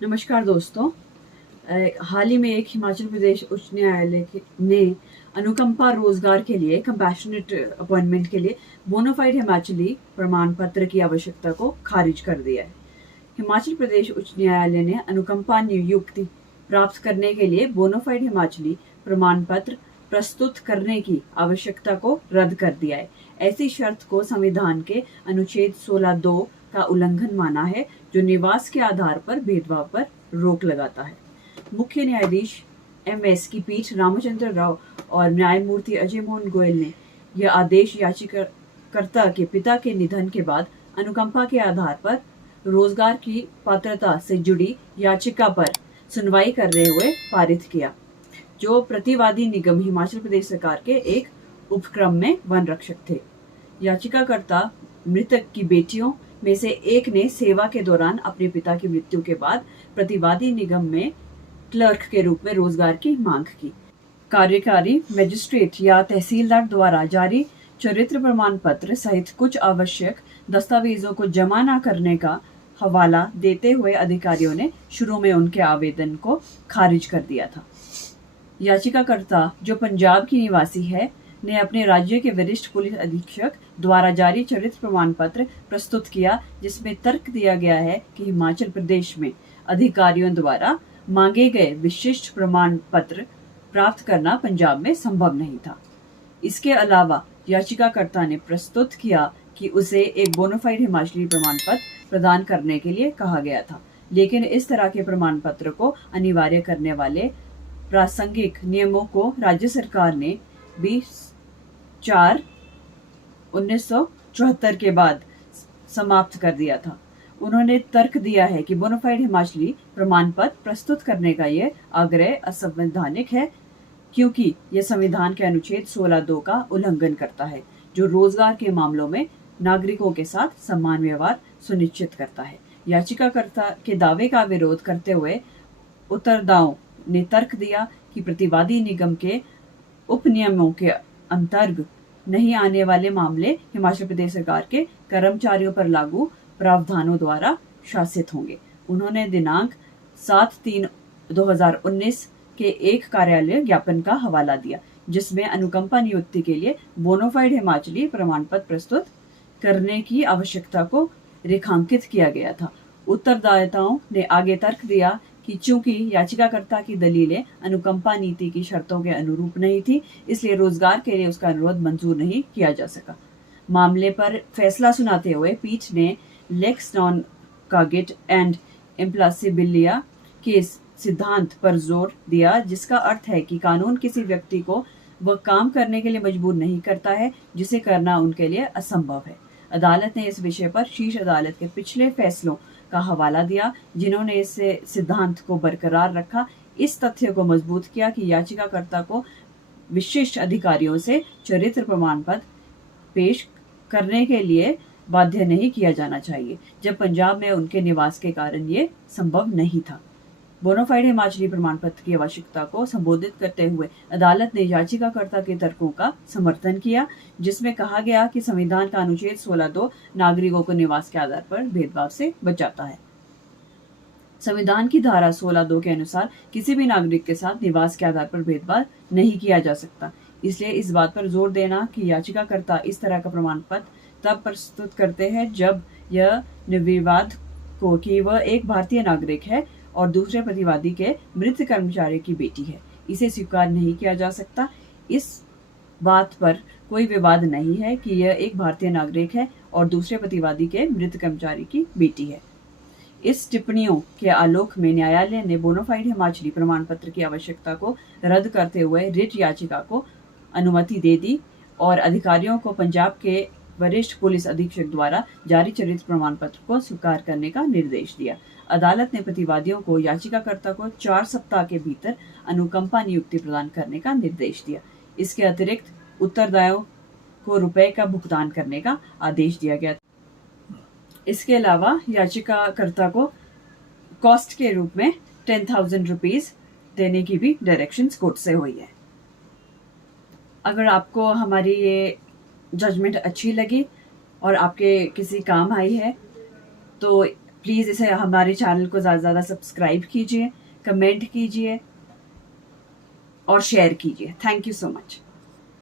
नमस्कार दोस्तों। हाल ही में एक हिमाचल प्रदेश उच्च न्यायालय ने अनुकंपा रोजगार के लिए कंपैशनेट अपॉइंटमेंट के लिए बोनाफाइड हिमाचली प्रमाण पत्र की आवश्यकता को खारिज कर दिया है। हिमाचल प्रदेश उच्च न्यायालय ने अनुकंपा नियुक्ति प्राप्त करने के लिए बोनाफाइड हिमाचली प्रमाण पत्र प्रस्तुत करने की आवश्यकता को रद्द कर दिया है। ऐसी शर्त को संविधान के अनुच्छेद 16(2) का उल्लंघन माना है, जो निवास के आधार पर भेदभाव पर रोक लगाता है। मुख्य न्यायाधीश MS की पीठ रामचंद्र राव और न्यायमूर्ति अजय मोहन गोयल ने यह आदेश याचिकाकर्ता के पिता के निधन के बाद अनुकंपा के आधार पर रोजगार की पात्रता से जुड़ी याचिका पर सुनवाई करते हुए पारित किया, जो प्रतिवादी निगम हिमाचल प्रदेश सरकार के एक उपक्रम में वन रक्षक थे। याचिकाकर्ता मृतक की बेटियों में से एक ने सेवा के दौरान अपने पिता की मृत्यु के बाद प्रतिवादी निगम में क्लर्क के रूप में रोजगार की मांग की। कार्यकारी मजिस्ट्रेट या तहसीलदार द्वारा जारी चरित्र प्रमाण पत्र सहित कुछ आवश्यक दस्तावेजों को जमा न करने का हवाला देते हुए अधिकारियों ने शुरू में उनके आवेदन को खारिज कर दिया था। याचिकाकर्ता, जो पंजाब की निवासी है, ने अपने राज्य के वरिष्ठ पुलिस अधीक्षक द्वारा जारी चरित्र प्रमाण पत्र प्रस्तुत किया, जिसमें तर्क दिया गया है कि हिमाचल प्रदेश में अधिकारियों द्वारा मांगे गए विशिष्ट प्रमाण पत्र प्राप्त करना पंजाब में संभव नहीं था। इसके अलावा याचिकाकर्ता ने प्रस्तुत किया कि उसे एक बोनाफाइड हिमाचली प्रमाण पत्र प्रदान करने के लिए कहा गया था, लेकिन इस तरह के प्रमाण पत्र को अनिवार्य करने वाले प्रासंगिक नियमों को राज्य सरकार ने 20/4/1974 के बाद समाप्त कर दिया था। उन्होंने तर्क दिया है कि बोनाफाइड हिमाचली प्रमाण पत्र प्रस्तुत करने का यह आग्रह असंवैधानिक है, क्योंकि यह संविधान के अनुच्छेद 16(2) का उल्लंघन करता है, जो रोजगार के मामलों में नागरिकों के साथ समान व्यवहार सुनिश्चित करता है। याचिकाकर्ता के दावे का विरोध करते हुए उत्तरदाताओं ने तर्क दिया कि प्रतिवादी निगम के उपनियमों के अंतर्गत नहीं आने वाले मामले हिमाचल प्रदेश सरकार के कर्मचारियों पर लागू प्रावधानों द्वारा शासित होंगे। उन्होंने दिनांक 7/3/2019 के एक कार्यालय ज्ञापन का हवाला दिया, जिसमें अनुकंपा नियुक्ति के लिए बोनाफाइड हिमाचली प्रमाण पत्र प्रस्तुत करने की आवश्यकता को रेखांकित किया गया था। उत्तरदाताओं ने आगे तर्क दिया कि चूंकि याचिकाकर्ता की दलीलें अनुकंपा नीति की शर्तों के अनुरूप नहीं थी, इसलिए रोजगार के लिए उसका अनुरोध मंजूर नहीं किया जा सका। मामले पर फैसला सुनाते हुए पीठ ने लेक्स नॉन कागेट एंड इम्प्लासिबिलिया के सिद्धांत पर जोर दिया, जिसका अर्थ है कि कानून किसी व्यक्ति को वह काम करने के लिए मजबूर नहीं करता है जिसे करना उनके लिए असंभव है। अदालत ने इस विषय पर शीर्ष अदालत के पिछले फैसलों का हवाला दिया, जिन्होंने इस सिद्धांत को बरकरार रखा। इस तथ्य को मजबूत किया कि याचिकाकर्ता को विशिष्ट अधिकारियों से चरित्र प्रमाण पत्र पेश करने के लिए बाध्य नहीं किया जाना चाहिए, जब पंजाब में उनके निवास के कारण ये संभव नहीं था। बोनाफाइड हिमाचली प्रमाण पत्र की आवश्यकता को संबोधित करते हुए अदालत ने याचिकाकर्ता के तर्कों का समर्थन किया, जिसमें कहा गया कि संविधान का अनुच्छेद 16(2) नागरिकों को निवास के आधार पर भेदभाव से बचाता है। संविधान की धारा 16(2) के अनुसार किसी भी नागरिक के साथ निवास के आधार पर भेदभाव नहीं किया जा सकता। इसलिए इस बात पर जोर देना कि याचिकाकर्ता इस तरह का प्रमाण पत्र तब प्रस्तुत करते हैं जब यह निर्विवाद हो कि वह एक भारतीय नागरिक है और दूसरे प्रतिवादी के मृत कर्मचारी की बेटी है, इसे स्वीकार नहीं किया जा सकता। इस बात पर कोई विवाद नहीं है कि यह एक भारतीय नागरिक है और दूसरे प्रतिवादी के मृत कर्मचारी की बेटी है। इस टिप्पणियों के आलोक में न्यायालय ने बोनाफाइड हिमाचली प्रमाण पत्र की आवश्यकता को रद्द करते हुए रिट याचिका को अनुमति दे दी और अधिकारियों को पंजाब के वरिष्ठ पुलिस अधीक्षक द्वारा जारी चरित्र प्रमाण पत्र को स्वीकार करने का निर्देश दिया। अदालत ने प्रतिवादियों को याचिकाकर्ता को 4 सप्ताह के भीतर अनुकंपा नियुक्ति प्रदान करने का निर्देश दिया। इसके अतिरिक्त उत्तरदाताओं को रुपए का भुगतान करने का आदेश दिया गया। इसके अलावा याचिकाकर्ता को कॉस्ट के रूप में 10,000 रुपीज देने की भी डायरेक्शंस कोर्ट से हुई है। अगर आपको हमारी ये जजमेंट अच्छी लगी और आपके किसी काम आई है तो प्लीज़ इसे हमारे चैनल को ज़्यादा से ज़्यादा सब्सक्राइब कीजिए, कमेंट कीजिए और शेयर कीजिए। Thank you so much.